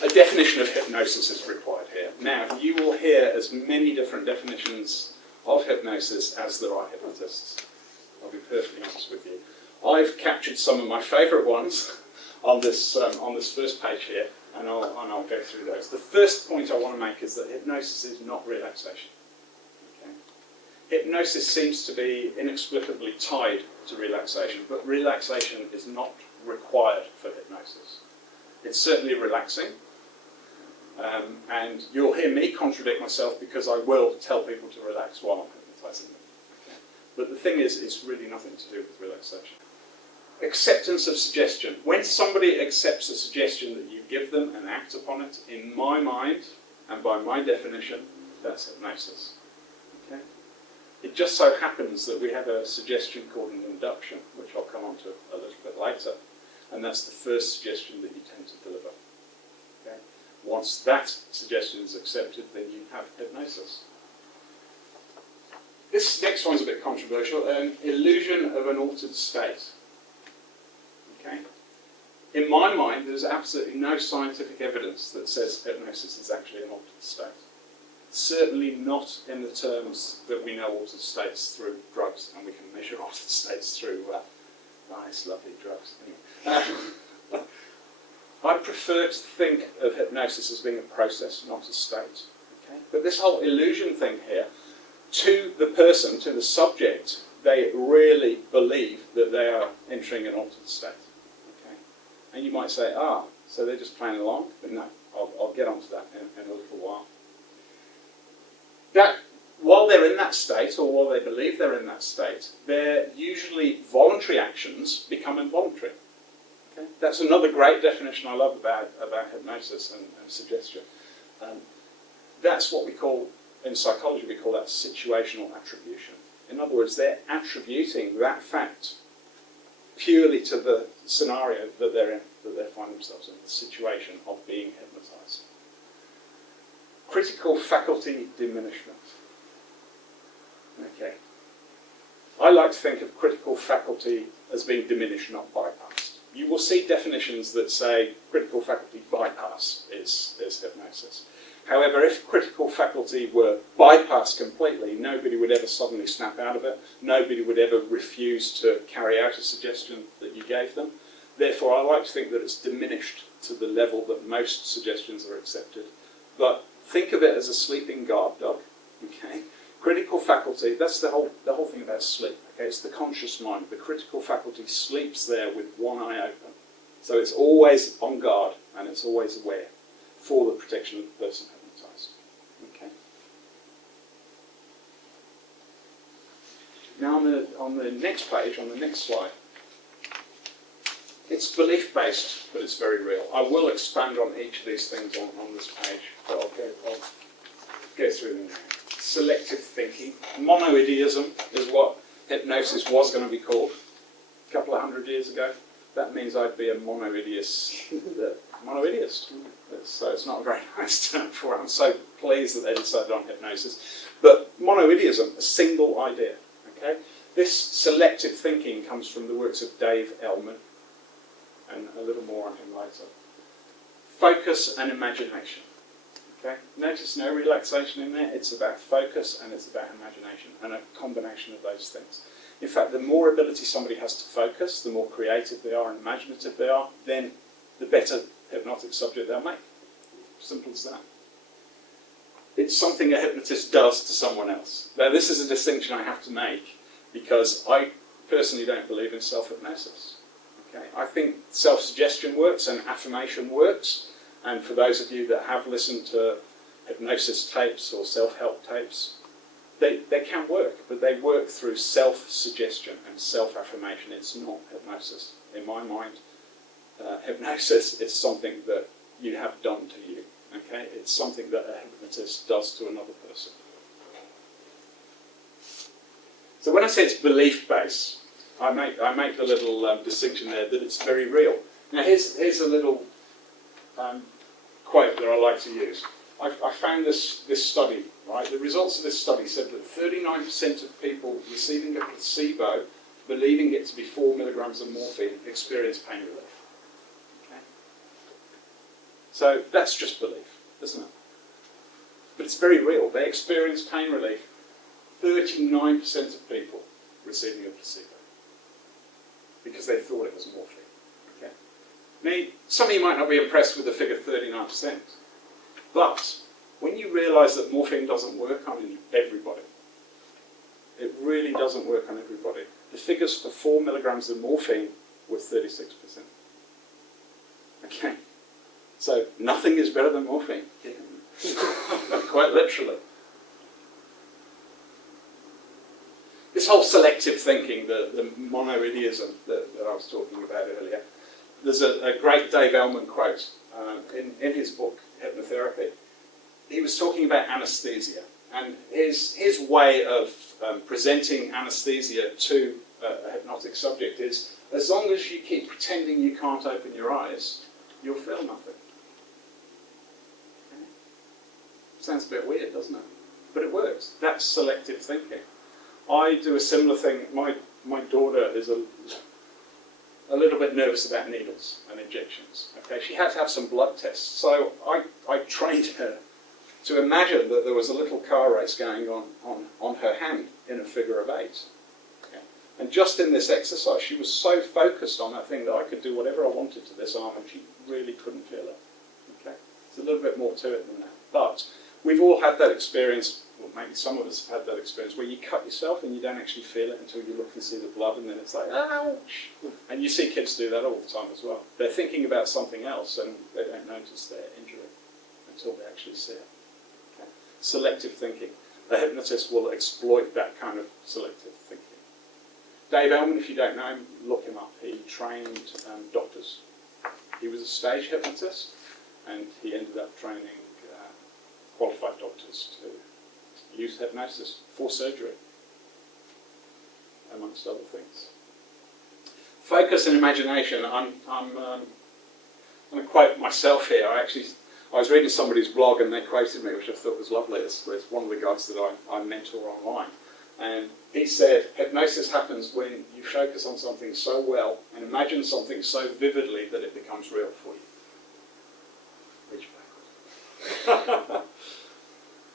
A definition of hypnosis is required here. Now, you will hear as many different definitions of hypnosis as there are hypnotists. I'll be perfectly honest with you. I've captured some of my favourite ones on this first page here, and I'll go through those. The first point I want to make is that hypnosis is not relaxation. Okay? Hypnosis seems to be inexplicably tied to relaxation, but relaxation is not required for hypnosis. It's certainly relaxing, and you'll hear me contradict myself because I will tell people to relax while I'm hypnotising them. Okay? But the thing is, it's really nothing to do with relaxation. Acceptance of suggestion. When somebody accepts a suggestion that you give them and act upon it, in my mind, and by my definition, that's hypnosis. Okay? It just so happens that we have a suggestion called an induction, which I'll come on to a little bit later, and that's the first suggestion that you tend to deliver. Okay? Once that suggestion is accepted, then you have hypnosis. This next one's a bit controversial, an illusion of an altered state. Okay? In my mind, there's absolutely no scientific evidence that says hypnosis is actually an altered state. Certainly not in the terms that we know altered states through drugs, and we can measure altered states through nice, lovely drugs. Anyway. I prefer to think of hypnosis as being a process, not a state. Okay? But this whole illusion thing here, to the person, to the subject, they really believe that they are entering an altered state. Okay? And you might say, so they're just playing along? But no, I'll get onto that in a little while. That, while they're in that state, or while they believe they're in that state, their usually voluntary actions become involuntary. Okay? That's another great definition I love about hypnosis and suggestion. That's what we call, in psychology, we call that situational attribution. In other words, they're attributing that fact purely to the scenario that they're in, that they find themselves in, the situation of being hypnotized. Critical faculty diminishment. Okay. I like to think of critical faculty as being diminished, not bypassed. You will see definitions that say critical faculty bypass is hypnosis. However, if critical faculty were bypassed completely, nobody would ever suddenly snap out of it. Nobody would ever refuse to carry out a suggestion that you gave them. Therefore, I like to think that it's diminished to the level that most suggestions are accepted. But think of it as a sleeping guard dog. Okay? Critical faculty, that's the whole thing about sleep. Okay? It's the conscious mind. The critical faculty sleeps there with one eye open. So it's always on guard and it's always aware for the protection of the person hypnotized. Okay? Now on the next page, on the next slide, it's belief-based, but it's very real. I will expand on each of these things on this page, but I'll go through them now. Selective thinking. Monoideism is what hypnosis was going to be called a couple of hundred years ago. That means I'd be a monoideist. So it's not a very nice term for it. I'm so pleased that they decided on hypnosis. But monoideism, a single idea. Okay? This selective thinking comes from the works of Dave Ellman, and a little more on him later. Focus and imagination. Okay? Notice no relaxation in there. It's about focus and it's about imagination, and a combination of those things. In fact, the more ability somebody has to focus, the more creative they are and imaginative they are, then the better hypnotic subject they'll make. Simple as that. It's something a hypnotist does to someone else. Now, this is a distinction I have to make because I personally don't believe in self-hypnosis. Okay? I think self-suggestion works and affirmation works, and for those of you that have listened to hypnosis tapes or self-help tapes, they can work, but they work through self-suggestion and self-affirmation. It's not hypnosis. In my mind, hypnosis is something that you have done to you. Okay? It's something that a hypnotist does to another person. So when I say it's belief-based, I make the little distinction there that it's very real. Now here's a little quote that I like to use. I found this study, right? The results of this study said that 39% of people receiving a placebo, believing it to be 4 milligrams of morphine, experience pain relief. Okay? So that's just belief, isn't it? But it's very real. They experience pain relief. 39% of people receiving a placebo because they thought it was morphine. Okay? Now, some of you might not be impressed with the figure 39%, but when you realise that morphine doesn't work on everybody, it really doesn't work on everybody. The figures for 4 milligrams of morphine were 36%. Okay? So nothing is better than morphine. Quite literally. This whole selective thinking, the monoideism that I was talking about earlier, there's a great Dave Ellman quote in his book, Hypnotherapy. He was talking about anaesthesia, and his way of presenting anaesthesia to a hypnotic subject is, as long as you keep pretending you can't open your eyes, you'll feel nothing. Okay. Sounds a bit weird, doesn't it? But it works. That's selective thinking. I do a similar thing. My daughter is a little bit nervous about needles and injections. Okay, she had to have some blood tests, so I trained her to imagine that there was a little car race going on her hand in a figure of 8. Okay. And just in this exercise, she was so focused on that thing that I could do whatever I wanted to this arm, and she really couldn't feel it. Okay, there's a little bit more to it than that. But we've all had that experience. Well, maybe some of us have had that experience where you cut yourself and you don't actually feel it until you look and see the blood, and then it's like, ouch! And you see kids do that all the time as well. They're thinking about something else and they don't notice their injury until they actually see it. Okay. Selective thinking. The hypnotist will exploit that kind of selective thinking. Dave Ellman, if you don't know him, look him up. He trained doctors. He was a stage hypnotist, and he ended up training qualified doctors to use hypnosis for surgery, amongst other things. Focus and imagination. I'm going to quote myself here. I was reading somebody's blog and they quoted me, which I thought was lovely. It's one of the guys that I mentor online. And he said, hypnosis happens when you focus on something so well and imagine something so vividly that it becomes real for you. Reach backwards.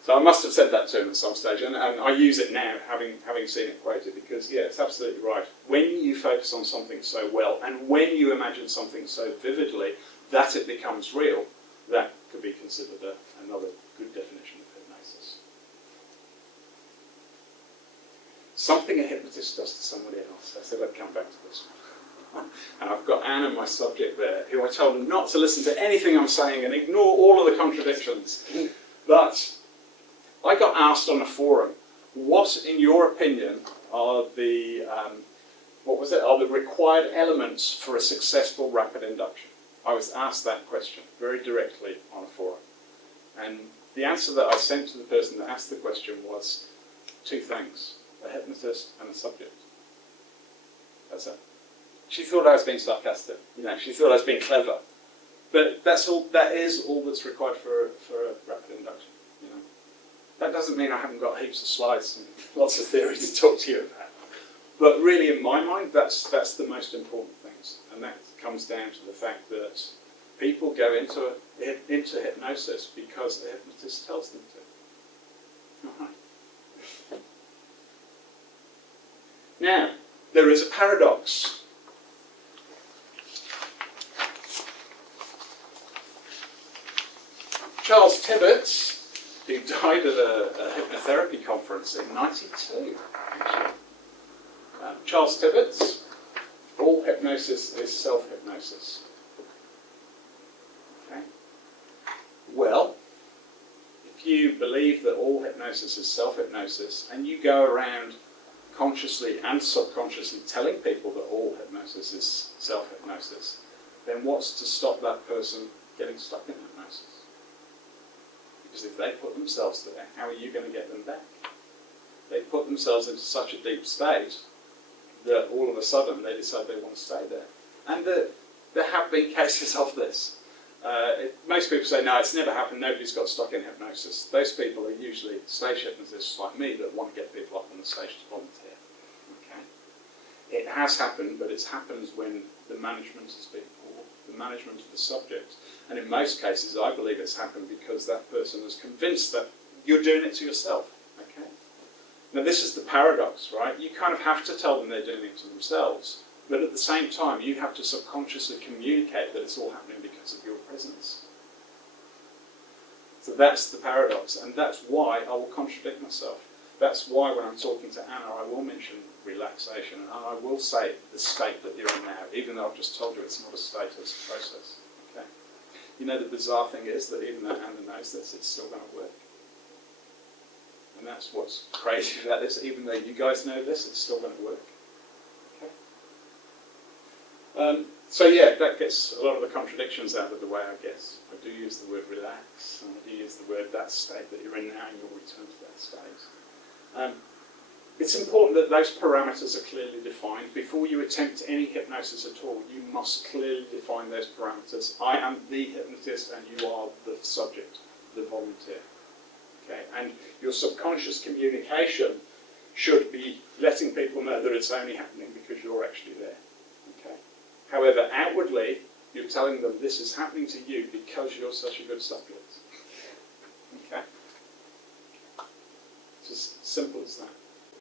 So I must have said that to him at some stage, and I use it now, having seen it quoted, because, yeah, it's absolutely right. When you focus on something so well, and when you imagine something so vividly that it becomes real, that could be considered another good definition of hypnosis. Something a hypnotist does to somebody else. I said I'd come back to this one. And I've got Anne and my subject there, who I told her not to listen to anything I'm saying and ignore all of the contradictions. But I got asked on a forum, what, in your opinion, are the required elements for a successful rapid induction? I was asked that question very directly on a forum. And the answer that I sent to the person that asked the question was 2 things: a hypnotist and a subject. That's it. She thought I was being sarcastic. She thought I was being clever. But that is all that's required for a rapid induction. That doesn't mean I haven't got heaps of slides and lots of theory to talk to you about. But really, in my mind, that's the most important things. And that comes down to the fact that people go into hypnosis because the hypnotist tells them to. All right. Now, there is a paradox. Charles Tibbets, who died at a hypnotherapy conference in '92, actually. Charles Tibbets, all hypnosis is self-hypnosis. Okay. Well, if you believe that all hypnosis is self-hypnosis, and you go around consciously and subconsciously telling people that all hypnosis is self-hypnosis, then what's to stop that person getting stuck in hypnosis? Because if they put themselves there, how are you going to get them back? They put themselves into such a deep state that all of a sudden they decide they want to stay there. And there have been cases of this. Most people say, no, it's never happened, nobody's got stuck in hypnosis. Those people are usually stage hypnotists like me that want to get people up on the stage to volunteer. Okay? It has happened, but it happens when the management has been poor, the management of the subject. And in most cases, I believe it's happened because that person is convinced that you're doing it to yourself. Okay? Now, this is the paradox, right? You kind of have to tell them they're doing it to themselves, but at the same time, you have to subconsciously communicate that it's all happening because of your presence. So that's the paradox, and that's why I will contradict myself. That's why when I'm talking to Anna, I will mention relaxation, and I will say the state that you're in now, even though I've just told you it's not a state, it's a process. Okay? You know, the bizarre thing is that even though Anna knows this, it's still going to work. And that's what's crazy about this. Even though you guys know this, it's still going to work. Okay? So yeah, that gets a lot of the contradictions out of the way, I guess. I do use the word relax, and I do use the word that state that you're in now, and you'll return to that state. It's important that those parameters are clearly defined. Before you attempt any hypnosis at all, you must clearly define those parameters. I am the hypnotist, and you are the subject, the volunteer. Okay? And your subconscious communication should be letting people know that it's only happening because you're actually there. Okay? However, outwardly, you're telling them this is happening to you because you're such a good subject. Okay? It's as simple as that.